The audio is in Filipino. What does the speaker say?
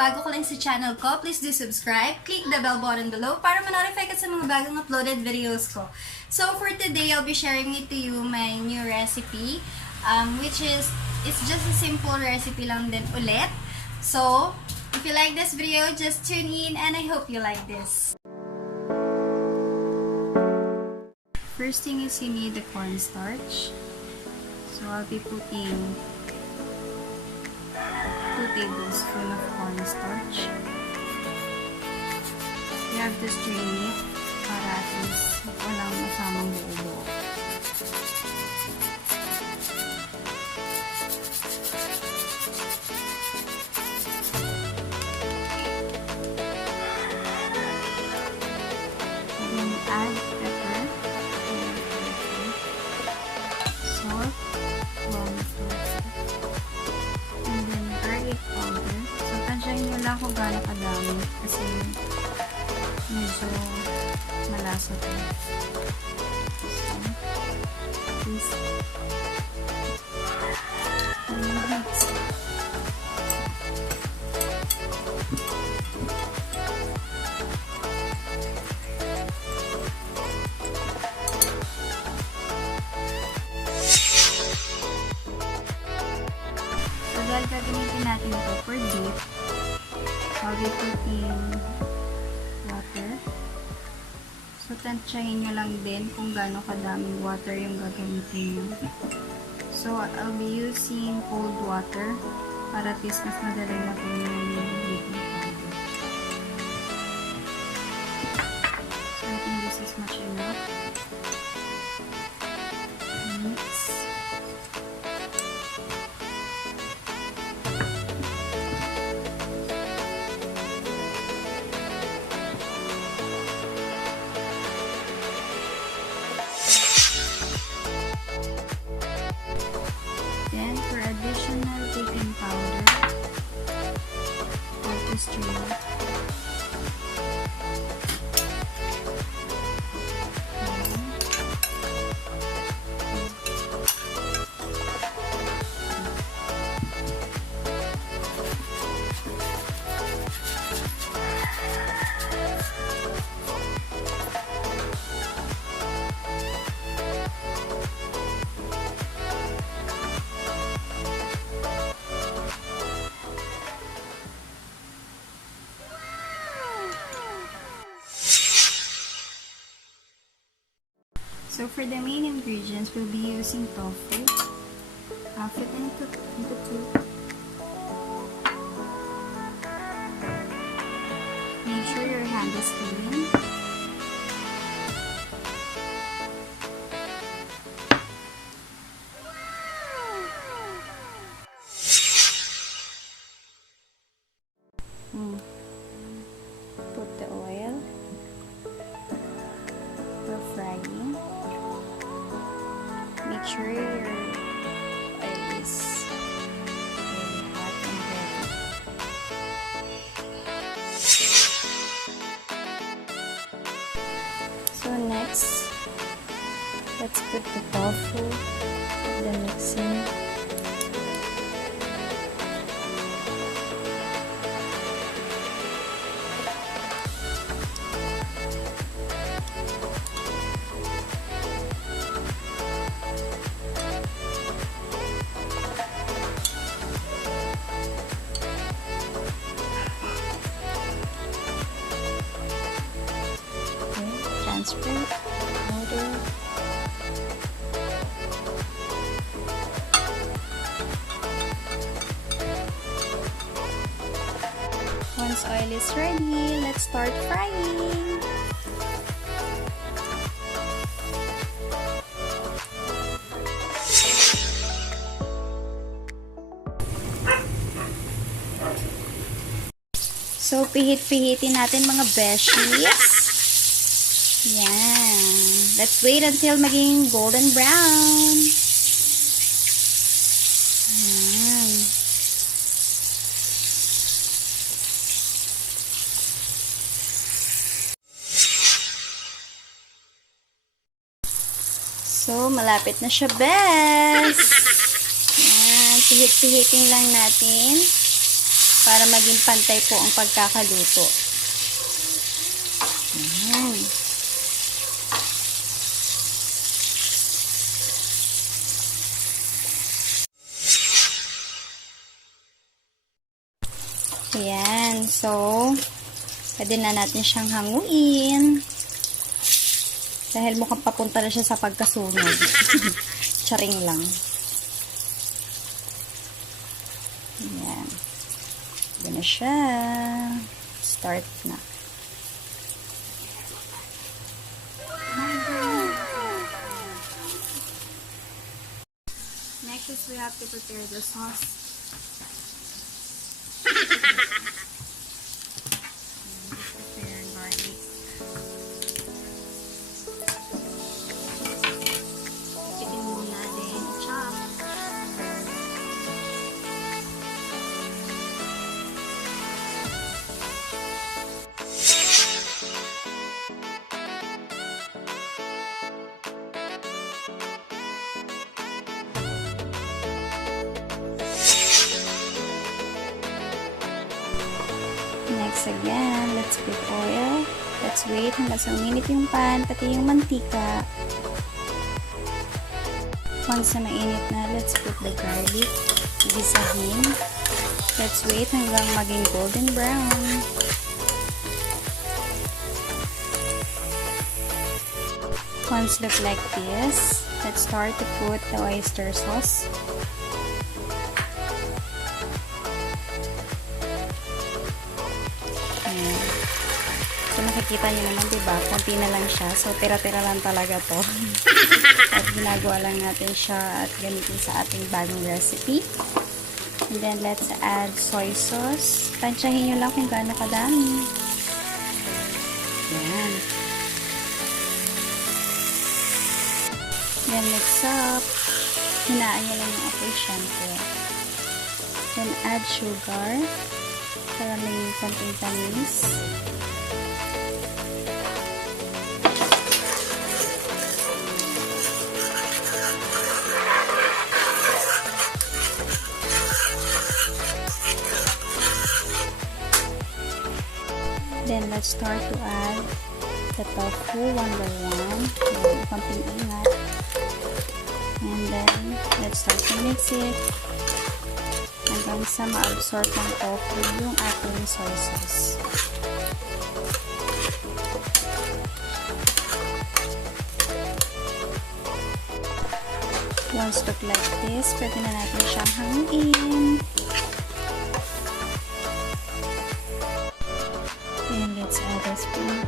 bago ka lang sa channel ko, please do subscribe. Click the bell button below para ma-notify ka sa mga bagong uploaded videos ko. So for today, I'll be sharing it to you my new recipe, which is, it's just a simple recipe lang din ulit. So, if you like this video, just tune in and I hope you like this. First thing is you need the cornstarch. So I'll be putting 2 tablespoons of cornstarch. You have to strain it para at least walang masamang buo-buo. Then add pepper, salt, and then garlic powder. So, tansyahin nyo lang kung gaano kadami kasi medyo malasa ito. So, please mix. Dahil gagamitin natin ito for dip, I'll be putting water. So, tansyahin nyo lang din kung gaano kadaming water yung gagamitin nyo. So, I'll be using cold water para at least mas madaling matuloy yung baking powder. So, I think this is much enough. Mix. Then, for additional baking powder, I'll just strain it. So for the main ingredients, we'll be using tofu. Half it into 2. Make sure your hand is clean. Put the oil for frying. Make sure your oil is very hot and ready. So next, let's put the tofu, the mixing. Transfer powder. Once oil is ready, let's start frying. So, pihit-pihitin natin mga beshies. Yan. Let's wait until maging golden brown. Yan. So, malapit na siya, bes. Yan. Pihit-pihitin lang natin para maging pantay po ang pagkakaluto. Ayan. Ayan. So, pwede na natin siyang hanguin. Dahil mukhang papunta na siya sa pagkasunog. Charing lang. Ayan. Ayan na siya. Start na. Next is we have to prepare the sauce. Prepare garlic. Pitin muna din. Chop. Next again, let's put oil. Let's wait hanggang sa uminit yung pan, pati yung mantika. Once na mainit na, let's put the garlic. Gisahin. Let's wait hanggang maging golden brown. Once look like this, let's start to put the oyster sauce. So, nakikita nyo naman, diba? Konti na lang siya. So, tira-tira lang talaga to. At ginagawa lang natin siya at gamitin sa ating bagong recipe. And then, let's add soy sauce. Tansyahin nyo lang kung gaano kadami. Yan. Then, mix up. Hinaan nyo lang yung apoy, syempre. Then, add sugar. Para may konting tamis. Then, let's start to add the tofu one by one. Konting ingat. And then, let's start to mix it hanggang sa ma-absorb ng tofu yung ating soy sauce. Once look like this, pwede na natin siyang hanguin. And let's add a spoon.